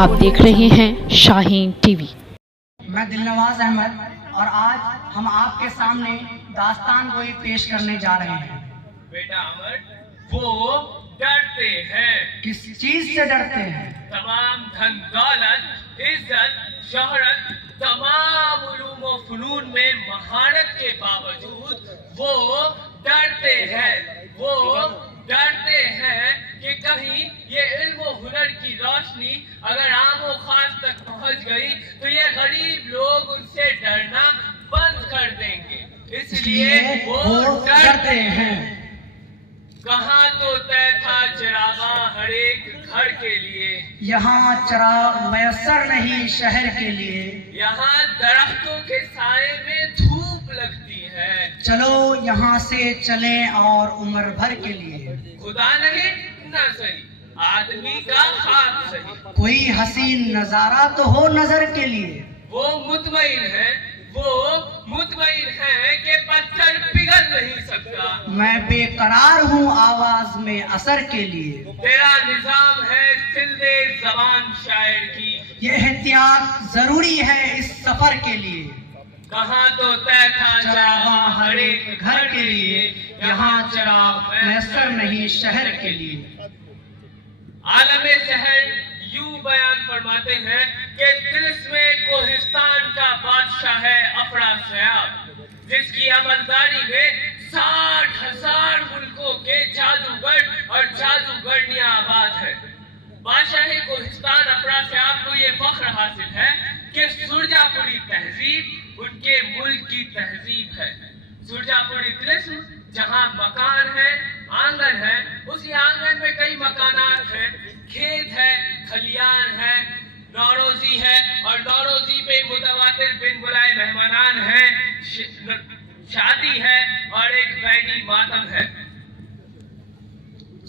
आप देख रहे हैं शाहीन टीवी। मैं दिलनवाज अहमद और आज हम आपके सामने दास्तान गोई पेश करने जा रहे हैं। बेटा अमर, वो डरते हैं। किस चीज से डरते हैं? तमाम धन दौलत, इज्जत, शोहरत, तमाम उलूम व फनून में महारत के बावजूद वो डरते हैं। वो डरते हैं कि कहीं ये इल्म व हुनर की रोशनी अगर आम व खास तक पहुंच गई तो ये गरीब लोग उनसे डरना बंद कर देंगे, इसलिए वो डरते हैं। कहाँ तो तय था चिरागा हर एक घर के लिए, यहाँ चिराग मैसर नहीं शहर के लिए। यहाँ दरख्तों के साए में धूप लगती है। चलो यहाँ से चलें और उम्र भर के लिए। खुदा नहीं ना सही, आदमी का खाक सही। कोई हसीन नजारा तो हो नजर के लिए। वो मुतमईन है कि पत्थर पिघल नहीं सकता। मैं बेकरार हूँ आवाज में असर के लिए। तेरा निजाम है सिलदे जबान शायर की, ये एहतियात जरूरी है इस सफर के लिए। कहाँ तो तय था चिरागा हर एक घर के लिए, यहाँ चिराग मैसर नहीं शहर के लिए। आलमे शहर यूं बयान फरमाते हैं कि तिलिस्मे कोहिस्तान का बादशाह है अफरासियाब, जिसकी अमलदारी में 60,000 मुल्कों के जादूगर और जादूगरनियां आबाद है। बादशाह कोहिस्तान अफरासियाब को ये फख्र हासिल है कि सुरजापुरी तहजीब उनके मुल्क की तहजीब है। सुरजापुरी तिलिस्म जहाँ मकान है, आंगन है, उसी आंगन में कई मकानात हैं, खेत है, खलियान है, नौरोजी है और नौरोजी पे मुतवातिर बिन बुलाए मेहमानान है, शादी है और एक बैनी मातम है।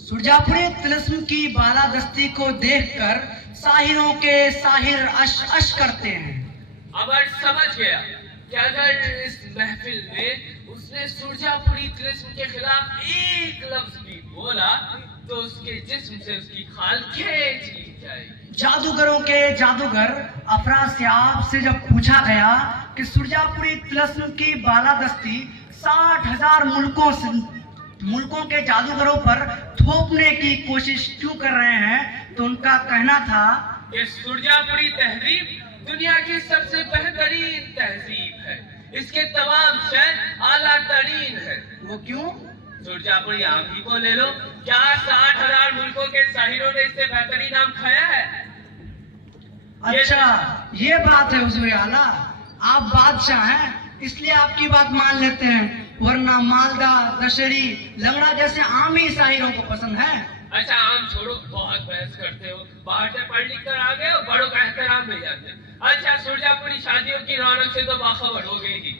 सुरजापुरी तिलिस्म की बालादस्ती को देखकर साहिरों के साहिर अश अश करते हैं। अमर समझ गया कि अगर इस महफिल में उसने सुरजापुरी तिलिस्म के खिलाफ एक लफ्ज भी बोला तो उसके जिस्म से उसकी खाल खींच ली जाएगी। जादूगरों के जादूगर अफरासियाब से जब पूछा गया कि सुरजापुरी तिलिस्म की बालादस्ती 60,000 मुल्कों के जादूगरों पर थोपने की कोशिश क्यों कर रहे हैं, तो उनका कहना था कि सुरजापुरी तहजीब दुनिया की सबसे बेहतरीन तहजीब है, इसके तमाम शहर आला तरीन है। वो क्यों? सुरजापुरी आम ही को ले लो, क्या 60,000 मुल्कों के साहिरों ने इससे बेहतरीन आम खाया है? अच्छा, ये बात है हुजूर आला, आप बादशाह हैं इसलिए आपकी बात मान लेते हैं, वरना मालदा, दशहरी, लंगड़ा जैसे आम ही साहिरों को पसंद है। अच्छा आम छोड़ो, बहुत बहस करते हो, बाहर से पढ़ लिख कर आ गए और बड़ों का एहतराम नहीं जाते। अच्छा सुरजापुरी शादियों की रौनक से तो बाखबर हो गई ही।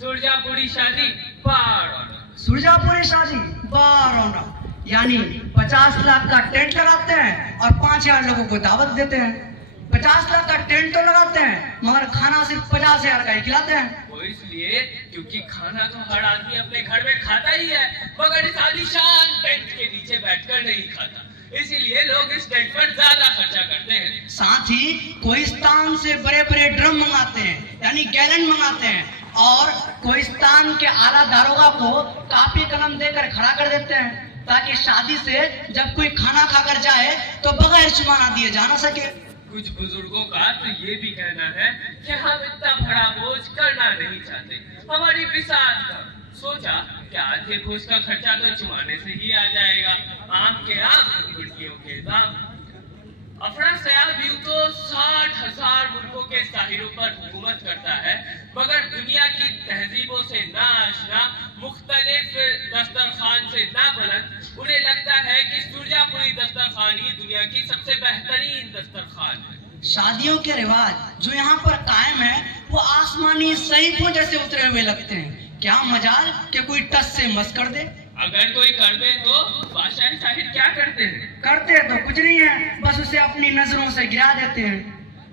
सुरजापुरी शादी बारौनक। सुरजापुरी शादी बारौनक यानी 50 लाख का टेंट लगाते हैं और 5,000 लोगों को दावत देते हैं। 50 लाख का टेंट तो लगाते हैं मगर खाना सिर्फ 50,000 का ही खिलाते हैं। वो इसलिए क्योंकि खाना तो हर आदमी अपने घर में खाता ही है, मगर इस आलीशान टेंट के नीचे बैठकर नहीं खाता, इसीलिए लोग इस टेंट पर ज्यादा खर्चा करते हैं। साथ ही कोहिस्तान से बड़े बड़े ड्रम मंगाते हैं यानी गैलन मंगाते हैं और कोहिस्तान के आला दारोगा को कापी कलम देकर खड़ा कर देते हैं ताकि शादी से जब कोई खाना खाकर जाए तो बगैर जुर्माना दिए जा ना सके। कुछ बुजुर्गों का तो ये भी कहना है कि हम इतना बड़ा बोझ करना नहीं चाहते, हमारी बिसात का सोचा कि आधे बोझ का खर्चा तो चुमाने से ही आ जाएगा, आम के आम, गुड़कियों के दाम। अफरासियाब यूं तो 60,000 मुल्कों के साहिरों पर हुकूमत करता है, मगर दुनिया की तहजीबों से ना आशना, मुख्तलिफ दस्तरखान से ना बुलंद, उन्हें लगता है कि सुरजापुरी दस्तरखान ही दुनिया की सबसे बेहतरीन दस्तरखान है। शादियों के रिवाज जो यहाँ पर कायम है वो आसमानी सहीफों जैसे उतरे हुए लगते हैं। क्या मजाल कि कोई टस से मस कर दे। अगर कोई कर दे तो बादशाह साहिर क्या करते हैं? करते तो कुछ नहीं है, बस उसे अपनी नजरों से गिरा देते हैं।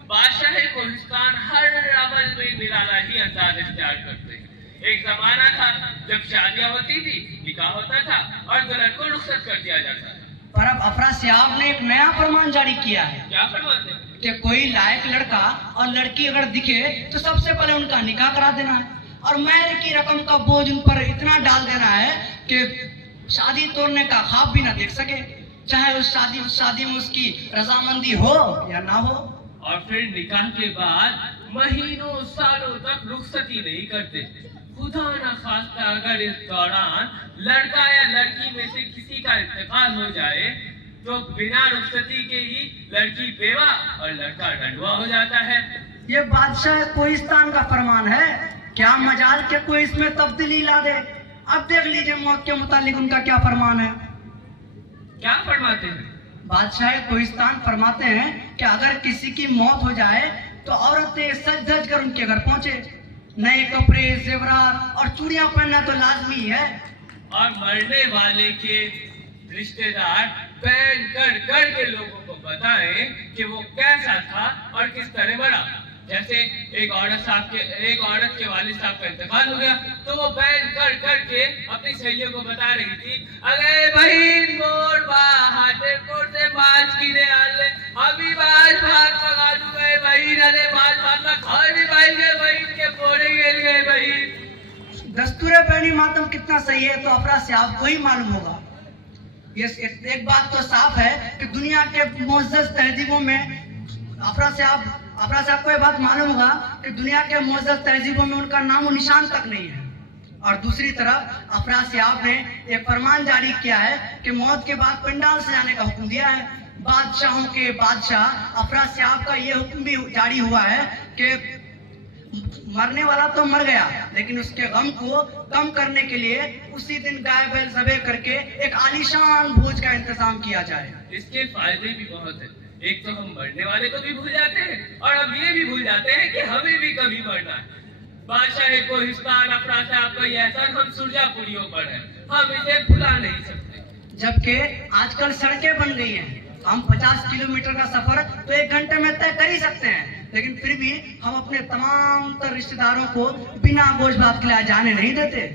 बादशाह कोहिस्तान हर अमल में निराला ही अंदाज इख्तियार करते हैं। एक जमाना था जब शादियां होती थी, निकाह होता था और दुल्हन को रुखसत कर दिया जाता था। पर अब अफरा सियाब ने एक नया फरमान जारी किया है क्या फरमाते हैं? कि कोई लायक लड़का और लड़की अगर दिखे तो सबसे पहले उनका निकाह करा देना है और महर की रकम का बोझ उन पर इतना डाल देना है कि शादी तोड़ने का ख्वाब भी ना देख सके, चाहे उस शादी में उसकी रजामंदी हो या ना हो। और फिर निकाह के बाद महीनों सालों तक रुखसती नहीं करते। खुदा ना खास्ता अगर इस दौरान लड़का या लड़की में से किसी का इंतकाल हो जाए तो बिना रुखसती के ही लड़की बेवा और लड़का डंडवा हो जाता है। ये बादशाह कोहिस्तान का फरमान है, क्या मजाल के कोई इसमें तब्दीली ला दे। अब देख लीजिए मौत के मुतालिक उनका क्या फरमान है। क्या फरमाते हैं? बादशाह कोहिस्तान फरमाते हैं कि अगर किसी की मौत हो जाए तो औरतें सज धज कर उनके घर पहुंचे, नए कपड़े जेवरात और चूड़ियां पहनना तो लाजमी है। और मरने वाले के रिश्तेदार बैन कर के लोगों को बताएं कि वो कैसा था और किस तरह मरा। जैसे एक औरत के वालिद साहब का इंतकाल हो गया तो वो बैन कर के अपनी सहेलियों को बता रही थी, अरे बहन मोर हाटेपुर से माछ गिरे आले अभी माछ भात पका दू गए बहन, अरे माछ भात का घर भी भाई गए बहन के पोरे गिर गए बहन। दस्तूर बैनी मातम कितना सही है तो अफरा से आपको ही मालूम होगा। ये एक बात तो साफ है कि दुनिया के मुअज़्ज़ज़ तहजीबों में अफरा से आपको ये बात मालूम होगा कि दुनिया के मुअज़्ज़ज़ तहजीबों में उनका नाम और निशान तक नहीं है। और दूसरी तरफ अफरा से आपने एक फरमान जारी किया है कि मौत के बाद पंडाल सजाने का हुक्म दिया है। बादशाहों के बादशाह अफरा से आपका ये हुक्म भी जारी हुआ है कि मरने वाला तो मर गया लेकिन उसके गम को कम करने के लिए उसी दिन गाय बैल ज़बह करके एक आलीशान भोज का इंतजाम किया जाए। इसके फायदे भी बहुत हैं। एक तो हम मरने वाले को भी भूल जाते हैं और हम ये भी भूल जाते हैं कि हमें भी कभी मरना है। बादशाह कोहिस्तान अफरा से आपका ये एहसान हम सुरजापुरियों पर है, हम इसे भुला नहीं सकते। जबकि आजकल सड़कें बन गई हैं, हम 50 किलोमीटर का सफर तो 1 घंटे में तय कर ही सकते हैं, लेकिन फिर भी हम अपने तमाम तर रिश्तेदारों को बिना गोश भात खिलाए जाने नहीं देते।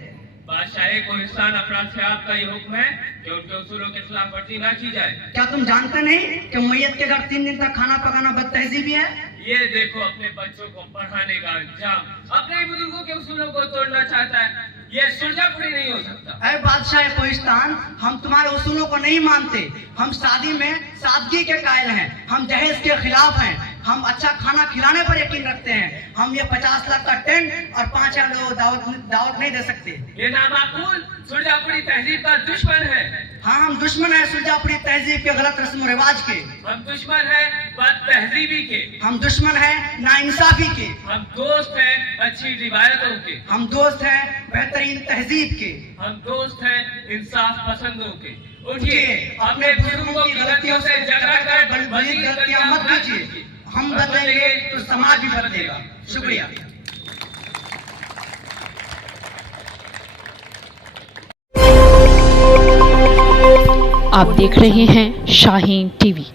बादशाह कोहिस्तान अफराद से आपका ये हुक्म है कि उनके उसूलों के खिलाफ वर्जी ना की जाए। क्या तुम जानते नहीं कि मैयत के घर 3 दिन तक खाना पकाना बदतहजीबी है? ये देखो अपने बच्चों को पढ़ाने का अंजाम अपने बुजुर्गों के उसूलों को तोड़ना चाहता है, ये सुरजापुरी नहीं हो सकता। अरे बादशाह कोहिस्तान, हम तुम्हारे उसूलों को नहीं मानते, हम शादी में सादगी के कायल हैं, हम दहेज के खिलाफ हैं, हम अच्छा खाना खिलाने पर यकीन रखते हैं, हम ये 50 लाख का टेंट और 5,000 लोग दावत नहीं दे सकते। ये नामाकूल सुरजापुरी तहजीब का दुश्मन है। हाँ, हम दुश्मन है सुरजापुरी तहजीब के गलत रस्म और रिवाज के, हम दुश्मन है बद तहजीबी के, हम दुश्मन है नाइंसाफी के, हम दोस्त हैं अच्छी रिवायतों के, हम दोस्त हैं बेहतरीन तहजीब के, हम दोस्त हैं इंसाफ पसंदों के। उठिए अपने बुजुर्गों की गलतियों से झगड़ा कर बड़ी गलतियां मत कीजिए, हम बदलेंगे तो समाज भी बदलेगा। शुक्रिया। आप देख रहे हैं शाहीन टीवी।